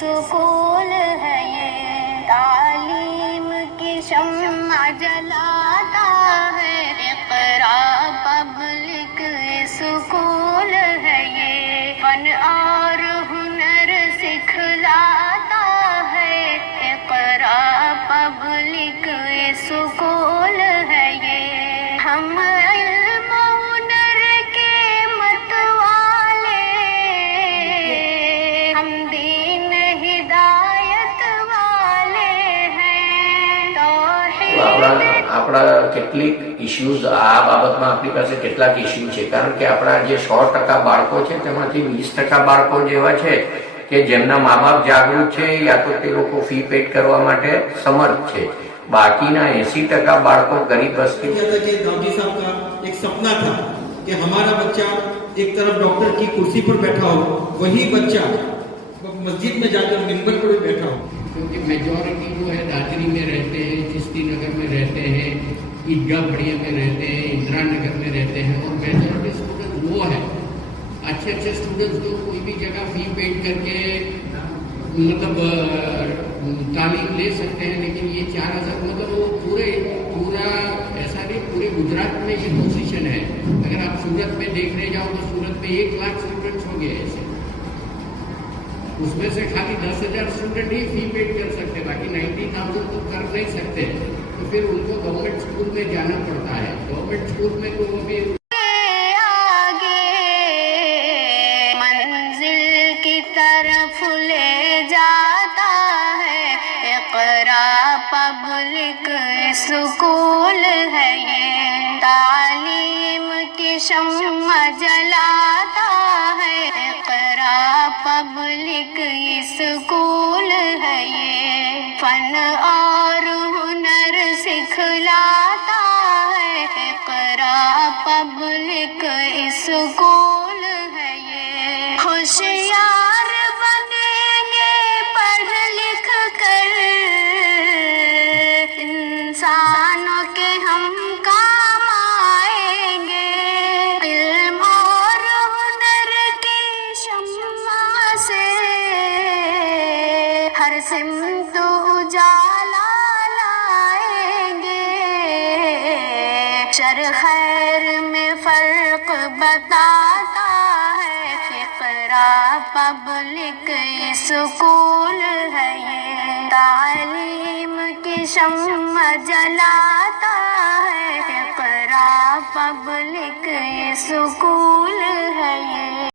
School ہے یہ تعلیم کی شمع جلاتا ہے۔ اقرا پبلک اسکول ہے یہ فن اور ہنر سکھلاتا ہے۔ اقرا پبلک اسکول ہے یہ ہم આપણા આપણા કેટલીક ઇસ્યુઝ આ બાબતમાં આપણી પાસે કેટલાક ઇસ્યુ છે કારણ કે આપણા જે સો ટકા બાળકો છે તેમાંથી વીસ ટકા બાળકો જેવા છે કે જેમના મા બાપ જાગૃત છે યા તો તે લોકો ફી પેટ કરવા માટે સમર્થ છે બાકીના એસી ટકા બાળકો ગરીબ વસ્તી એક સપના થા કે હમારા બચ્ચા એક તરફ ડોક્ટર કી કુર્સી પર બેઠા હો વહી બચ્ચા મસ્જિદ મે જાકર મિંબર પર બેઠા હો کیونکہ میجورٹی وہ ہے دادری میں رہتے ہیں، چشتی نگر میں رہتے ہیں، عیدگاہ بڑیا میں رہتے ہیں، اندرا نگر میں رہتے ہیں اور میجورٹی اسٹوڈنٹ وہ ہے اچھے اچھے اسٹوڈنٹس جو کوئی بھی جگہ فی پیڈ کر کے مطلب تعلیم لے سکتے ہیں، لیکن یہ چار ہزار مطلب وہ پورے، پورا ایسا نہیں پورے گجرات میں یہ پوزیشن ہے۔ اگر آپ سورت میں دیکھنے جاؤ تو سورت میں ایک لاکھ اسٹوڈنٹس ہو گئے ایسے۔ اس میں سے خالی دس ہزار اسٹوڈنٹ ہی فی پیڈ کر سکتے باقی نائنٹی تھاؤزینڈ تو کر نہیں سکتے۔ تو پھر ان کو گورنمنٹ اسکول میں جانا پڑتا ہے۔ گورنمنٹ اسکول میں تو وہ بھی منزل کی طرف لے جاتا ہے۔ فن اور ہنر سکھلاتا ہے اقرا پبلک اسکول ہے یہ خوشیاں ہر سمت اجالا لائیں گے۔ شر خیر میں فرق بتاتا ہے فقرا پبلک اسکول ہے۔ یہ تعلیم کی شمع جلاتا ہے فقرا پبلک اسکول